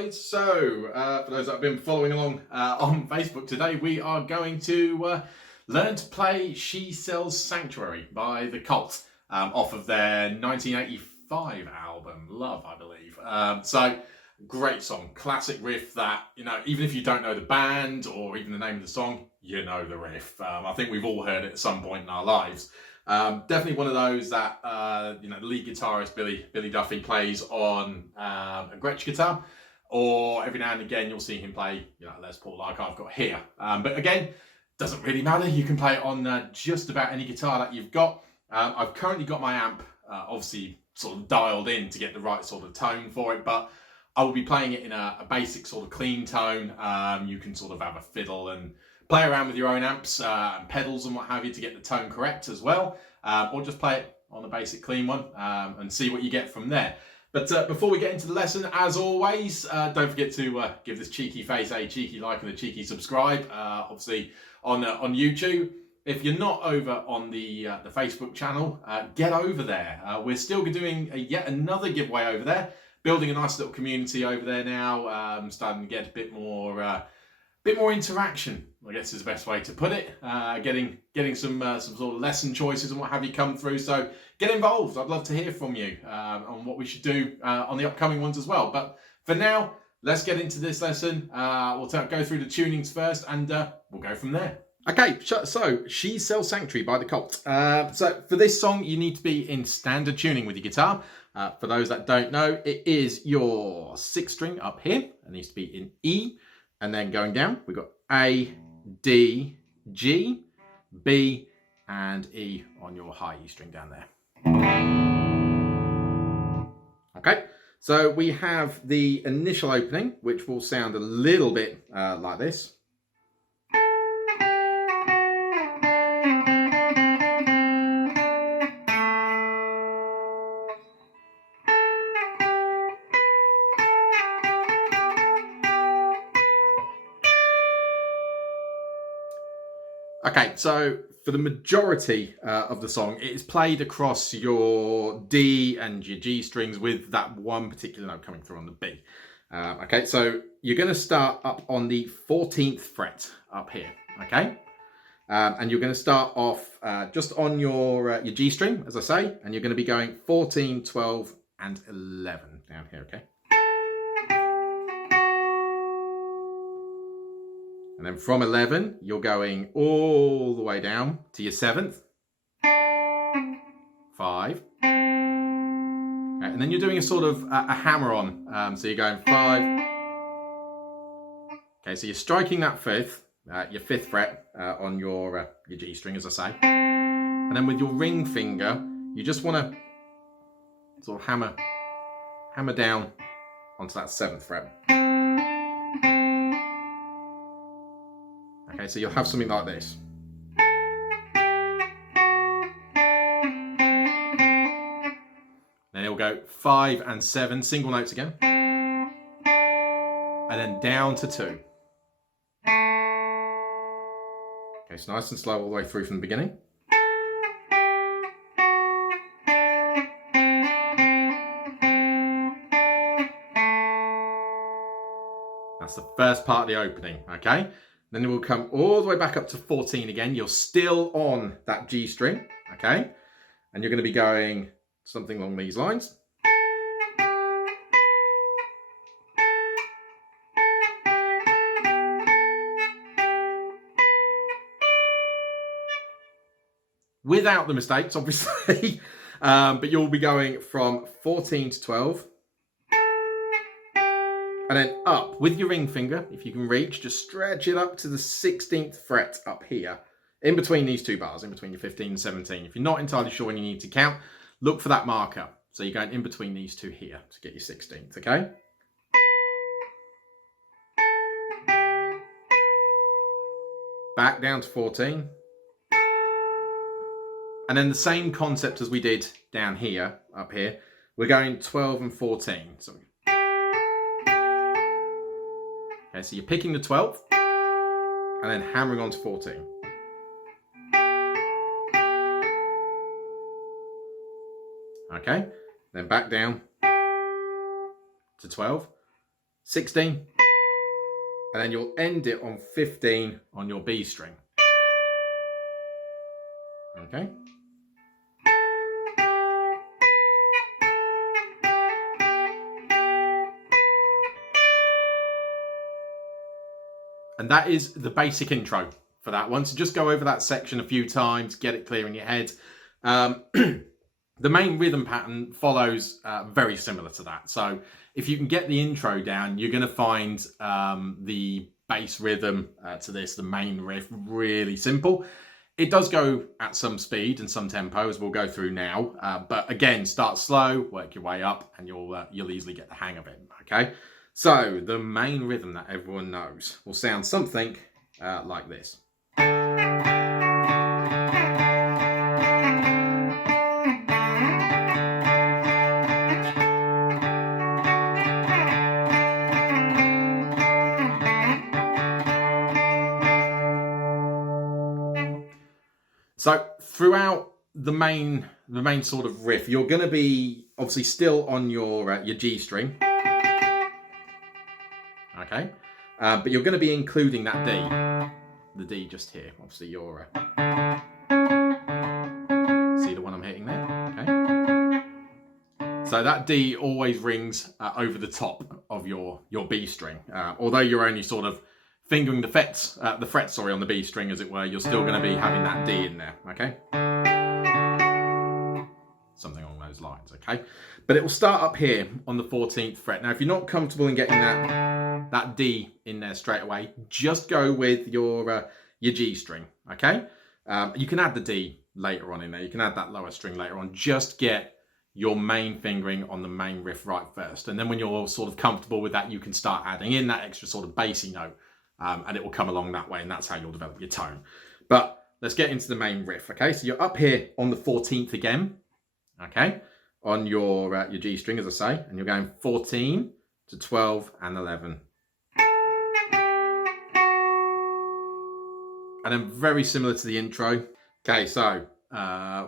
guys, so for those that have been following along on Facebook today, we are going to learn to play She Sells Sanctuary by The Cult off of their 1985 album, Love, I believe. So great song, classic riff that, you know, even if you don't know the band or even the name of the song, you know the riff. I think we've all heard it at some point in our lives. Definitely one of those that, you know, the lead guitarist Billy Duffy plays on a Gretsch guitar, or every now and again you'll see him play, you know, a Les Paul like I've got here. But again, doesn't really matter. You can play it on just about any guitar that you've got. I've currently got my amp obviously sort of dialed in to get the right sort of tone for it, but I will be playing it in a basic sort of clean tone. You can sort of have a fiddle and play around with your own amps and pedals and what have you to get the tone correct as well, or just play it on a basic clean one and see what you get from there. But before we get into the lesson, as always, don't forget to give this cheeky face a cheeky like and a cheeky subscribe, obviously on YouTube. If you're not over on the Facebook channel, get over there. We're still doing yet another giveaway over there, building a nice little community over there now, starting to get a bit more interaction, I guess is the best way to put it. Getting some sort of lesson choices and what have you come through. So get involved. I'd love to hear from you on what we should do on the upcoming ones as well. But for now, let's get into this lesson. We'll go through the tunings first, and we'll go from there. Okay, so She Sells Sanctuary by The Cult. So for this song, you need to be in standard tuning with your guitar. For those that don't know, it is your 6th string up here. It needs to be in E. And then going down, we've got A, D, G, B, and E on your high E string down there. Okay, so we have the initial opening, which will sound a little bit like this. Okay, so for the majority of the song, it is played across your D and your G strings with that one particular note coming through on the B. Okay, so you're going to start up on the 14th fret up here, okay? And you're going to start off just on your G string, as I say, and you're going to be going 14, 12, and 11 down here, okay? And then from 11, you're going all the way down to your 7th, 5, okay, and then you're doing a sort of a hammer on. So you're going 5. Okay, so you're striking that 5th, your 5th fret on your G string, as I say. And then with your ring finger, you just want to sort of hammer down onto that 7th fret. Okay, so you'll have something like this. Then it'll go 5 and 7, single notes again. And then down to 2. Okay, so nice and slow all the way through from the beginning. That's the first part of the opening, okay? Then it will come all the way back up to 14 again. You're still on that G string, okay? And you're going to be going something along these lines. Without the mistakes, obviously. But you'll be going from 14 to 12. And then up with your ring finger, if you can reach, just stretch it up to the 16th fret up here, in between these two bars, in between your 15 and 17. If you're not entirely sure when you need to count, look for that marker. So you're going in between these two here to get your 16th, okay? Back down to 14. And then the same concept as we did down here, up here, we're going 12 and 14. So okay, so you're picking the 12th and then hammering on to 14. Okay, then back down to 12 16, and then you'll end it on 15 on your B string. Okay. And that is the basic intro for that one. So just go over that section a few times, get it clear in your head. The main rhythm pattern follows very similar to that. So if you can get the intro down, you're going to find the bass rhythm to this, the main riff, really simple. It does go at some speed and some tempo, as we'll go through now. But again, start slow, work your way up, and you'll easily get the hang of it. Okay. So the main rhythm that everyone knows will sound something like this. So throughout the main sort of riff, you're going to be obviously still on your G string, okay, but you're going to be including that D, the D just here. Obviously, your see the one I'm hitting there, okay. So that D always rings over the top of your B string, although you're only sort of fingering the frets on the B string, as it were, you're still going to be having that D in there, okay? Something along those lines, okay? But it will start up here on the 14th fret. Now, if you're not comfortable in getting that D in there straight away, just go with your G string, okay? You can add the D later on in there. You can add that lower string later on. Just get your main fingering on the main riff right first. And then when you're sort of comfortable with that, you can start adding in that extra sort of bassy note. And it will come along that way, and that's how you'll develop your tone. But let's get into the main riff, okay? So you're up here on the 14th again, okay? On your G string, as I say, and you're going 14 to 12 and 11. And then very similar to the intro. Okay, so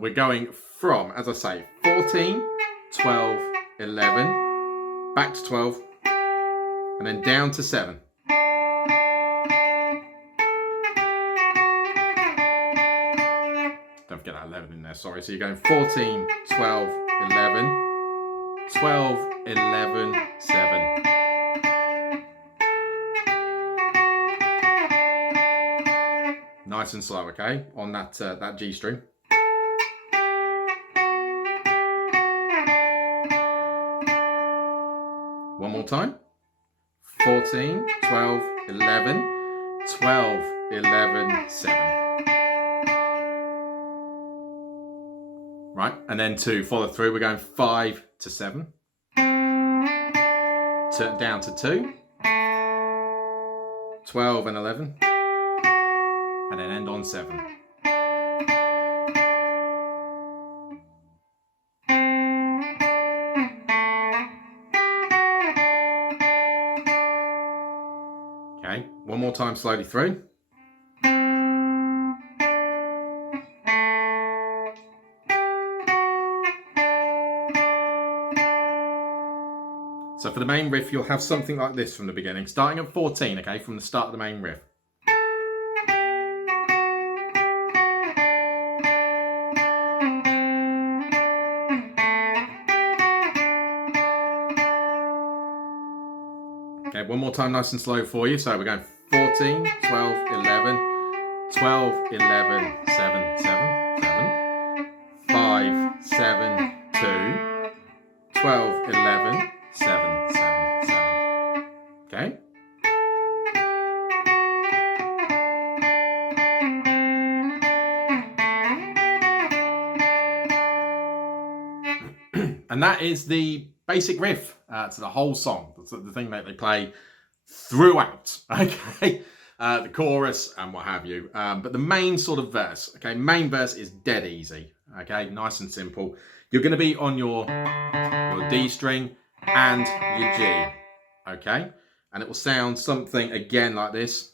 we're going from, as I say, 14, 12, 11, back to 12, and then down to 7. Don't forget that 11 in there, sorry. So you're going 14, 12, 11, 12, 11, 7. Nice and slow, okay, on that G string. One more time. 14, 12, 11, 12, 11, 7. Right, and then to follow through, we're going 5 to 7. Turn down to 2. 12 and 11. And then end on 7. Okay, one more time slowly through. So for the main riff, you'll have something like this from the beginning, starting at 14, okay, from the start of the main riff. Okay, one more time nice and slow for you. So we're going 14, 12, 11, 12, 11, 7, 7, 7, 5, 7, 2, 12, 11, 7, 7, 7. Okay? And that is the basic riff to the whole song. That's the thing that they play throughout, okay? The chorus and what have you. But the main sort of verse, okay? Main verse is dead easy, okay? Nice and simple. You're going to be on your D string and your G, okay? And it will sound something again like this.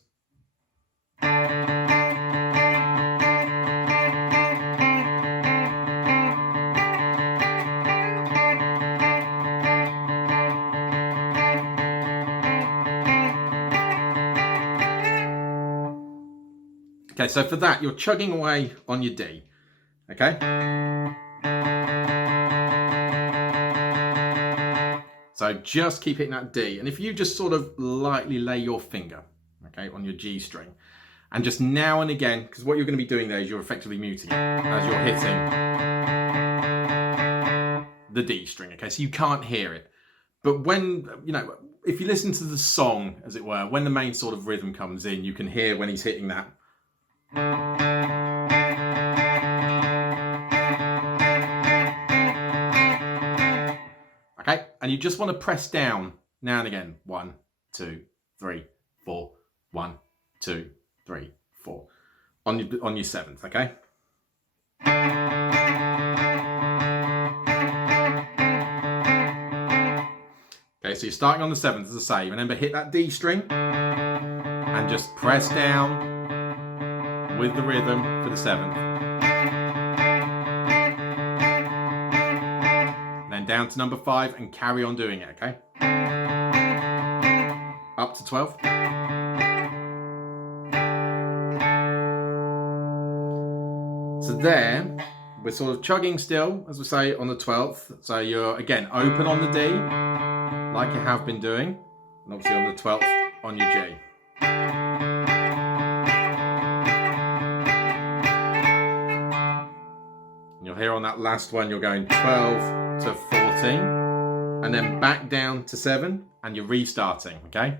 Okay, so for that, you're chugging away on your D. Okay? So just keep hitting that D. And if you just sort of lightly lay your finger, okay, on your G string, and just now and again, because what you're going to be doing there is you're effectively muting it as you're hitting the D string, okay? So you can't hear it. But when, you know, if you listen to the song, as it were, when the main sort of rhythm comes in, you can hear when he's hitting that. Okay, and you just want to press down now and again. 1, 2, 3, 4. 1, 2, 3, 4. On your 7th, okay? Okay, so you're starting on the 7th, as I say. Remember, hit that D string and just press down with the rhythm for the 7th. Then down to number 5 and carry on doing it, okay? Up to 12. So there, we're sort of chugging still, as we say, on the 12th. So you're, again, open on the D, like you have been doing. And obviously on the 12th, on your G. And you'll hear on that last one, you're going 12 to 14. And then back down to 7, and you're restarting, okay?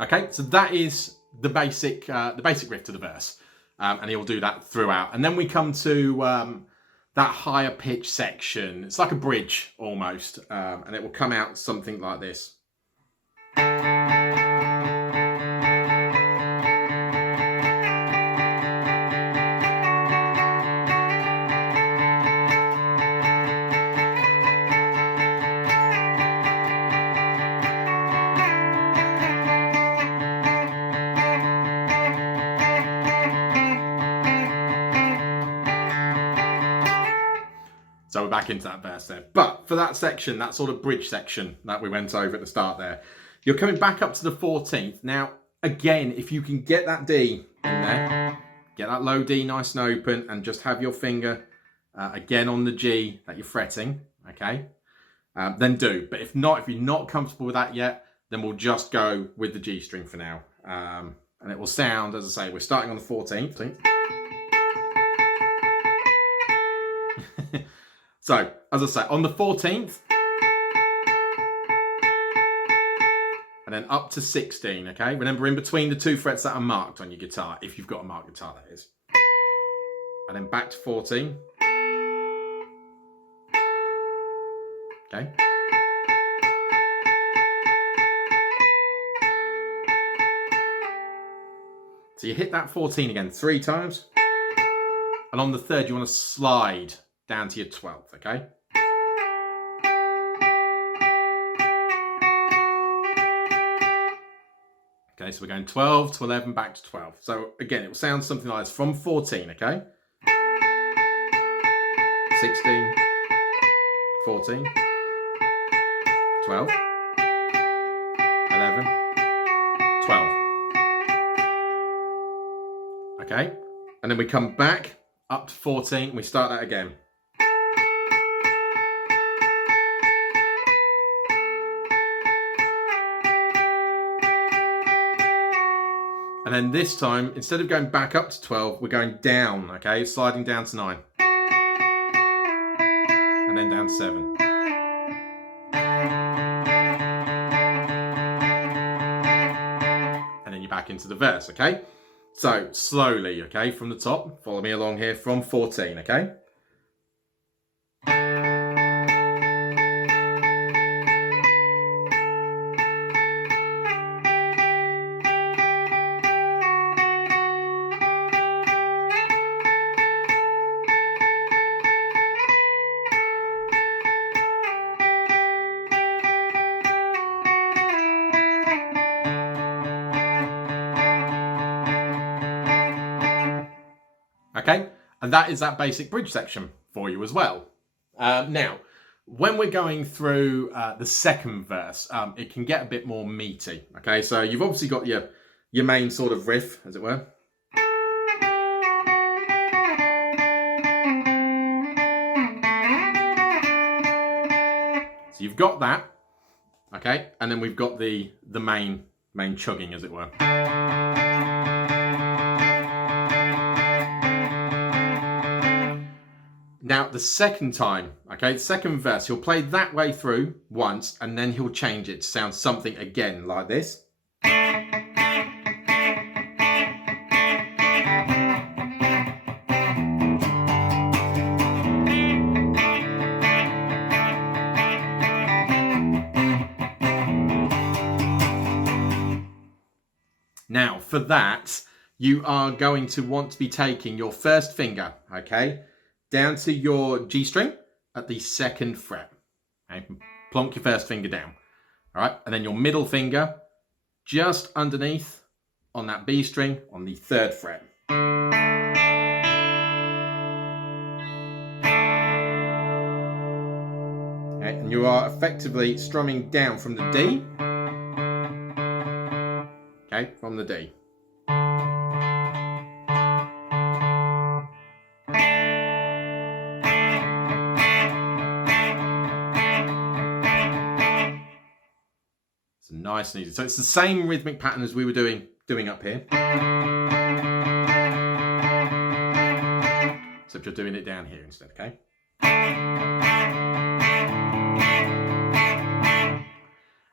Okay, so that is the basic riff to the verse, and he'll do that throughout. And then we come to that higher pitch section. It's like a bridge almost, and it will come out something like this. So we're back into that verse there. But for that section, that sort of bridge section that we went over at the start there, you're coming back up to the 14th. Now, again, if you can get that D in there, get that low D nice and open, and just have your finger again on the G that you're fretting, okay, then do. But if not, if you're not comfortable with that yet, then we'll just go with the G string for now. And it will sound, as I say, we're starting on the 14th. So, as I say, on the 14th, and then up to 16, okay? Remember, in between the 2 frets that are marked on your guitar, if you've got a marked guitar, that is. And then back to 14. Okay? So you hit that 14 again 3 times. And on the 3rd, you want to slide down to your 12th, okay? Okay, so we're going 12 to 11, back to 12. So again, it will sound something like this from 14, okay? 16, 14, 12, 11, 12. Okay, and then we come back up to 14 and we start that again. And then this time, instead of going back up to 12, we're going down, okay? Sliding down to 9. And then down to 7. And then you're back into the verse, okay? So, slowly, okay, from the top, follow me along here from 14, okay? Okay, and that is that basic bridge section for you as well. Now, when we're going through the second verse, it can get a bit more meaty. Okay, so you've obviously got your main sort of riff, as it were. So you've got that, okay, and then we've got the main chugging, as it were. Now, the second time, okay, the second verse, he'll play that way through once, and then he'll change it to sound something again like this. Now, for that, you are going to want to be taking your first finger, okay, down to your G string at the 2nd fret. Okay? Plonk your first finger down. All right, and then your middle finger just underneath on that B string on the 3rd fret. Okay, and you are effectively strumming down from the D. Okay, from the D. It's nice and easy. So it's the same rhythmic pattern as we were doing up here. Except you're doing it down here instead, okay?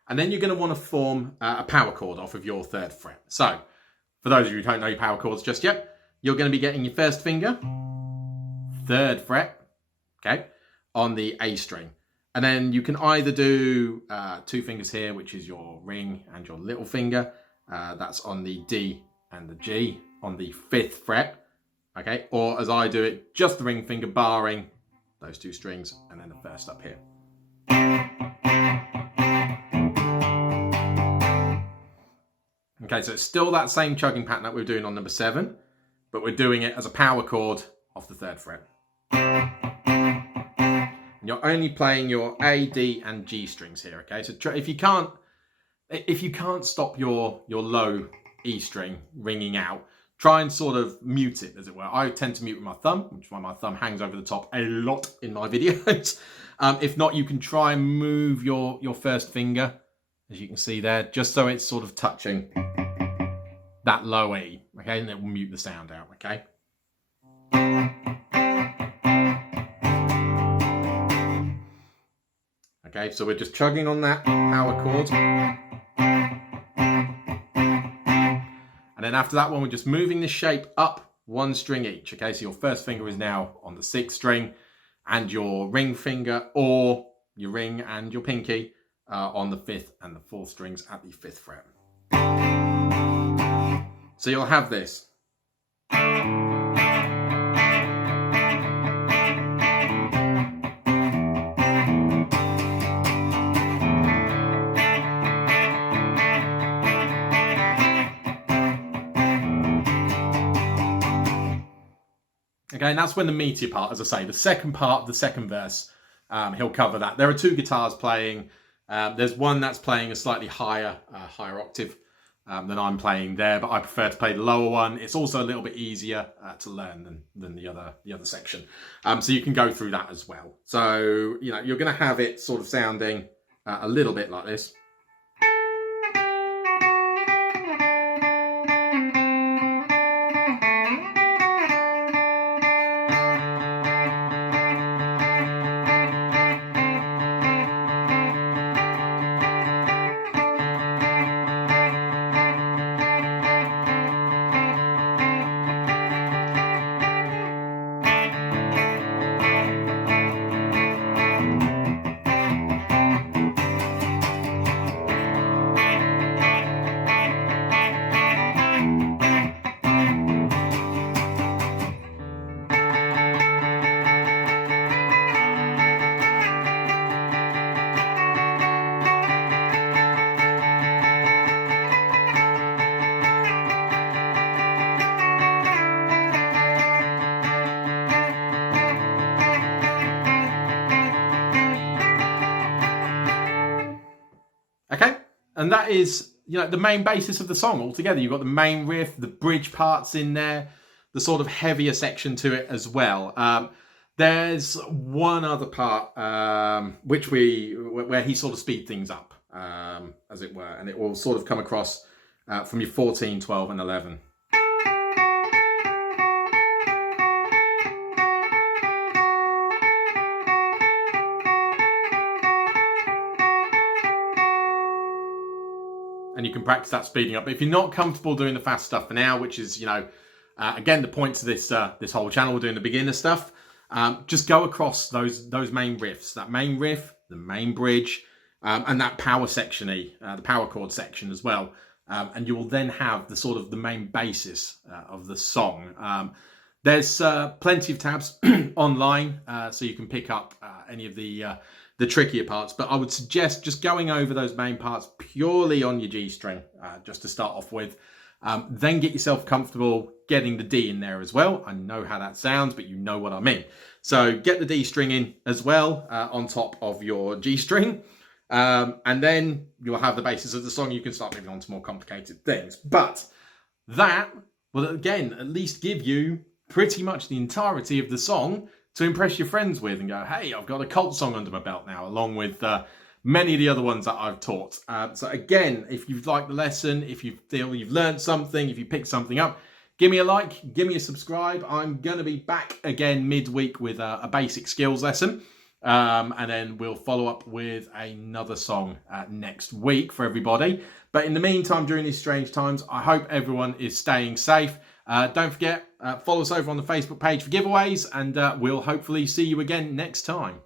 And then you're going to want to form a power chord off of your 3rd fret. So, for those of you who don't know your power chords just yet, you're going to be getting your first finger, 3rd fret, okay, on the A string. And then you can either do 2 fingers here, which is your ring and your little finger. That's on the D and the G on the 5th fret, okay? Or as I do it, just the ring finger barring those 2 strings and then the first up here. Okay, so it's still that same chugging pattern that we were doing on number 7, but we're doing it as a power chord off the 3rd fret. And you're only playing your A, D, and G strings here. Okay, so if you can't stop your low E string ringing out, try and sort of mute it, as it were. I tend to mute with my thumb, which is why my thumb hangs over the top a lot in my videos. If not, you can try and move your first finger, as you can see there, just so it's sort of touching that low E, okay, and it will mute the sound out, okay? Okay, so we're just chugging on that power chord. And then after that one, we're just moving the shape up 1 string each, okay? So your first finger is now on the 6th string, and your ring finger, or your ring and your pinky, on the 5th and the 4th strings at the 5th fret. So you'll have this. Okay, and that's when the meatier part, as I say, the second part of the second verse, he'll cover that. There are 2 guitars playing. There's one that's playing a slightly higher octave than I'm playing there, but I prefer to play the lower one. It's also a little bit easier to learn than the other section. So you can go through that as well. So, you know, you're going to have it sort of sounding a little bit like this. And that is, you know, the main basis of the song altogether. You've got the main riff, the bridge parts in there, the sort of heavier section to it as well. There's one other part where he sort of speed things up, as it were, and it will sort of come across from your 14, 12, and 11. And you can practice that speeding up. But if you're not comfortable doing the fast stuff for now, which is, you know, again, the point to this this whole channel, we're doing the beginner stuff, just go across those main riffs, that main riff, the main bridge, and that power section-y, the power chord section as well. And you will then have the sort of the main basis of the song. There's plenty of tabs online, so you can pick up any of the trickier parts, but I would suggest just going over those main parts purely on your G string, just to start off with. Then get yourself comfortable getting the D in there as well. I know how that sounds, but you know what I mean. So get the D string in as well on top of your G string. And then you'll have the basis of the song. You can start moving on to more complicated things. But that will, again, at least give you pretty much the entirety of the song to impress your friends with and go, hey, I've got a cult song under my belt now, along with many of the other ones that I've taught. So again, if you've liked the lesson, if you feel you've learned something, if you picked something up, give me a like, give me a subscribe. I'm going to be back again midweek with a basic skills lesson. And then we'll follow up with another song next week for everybody. But in the meantime, during these strange times, I hope everyone is staying safe. Don't forget, follow us over on the Facebook page for giveaways, and we'll hopefully see you again next time.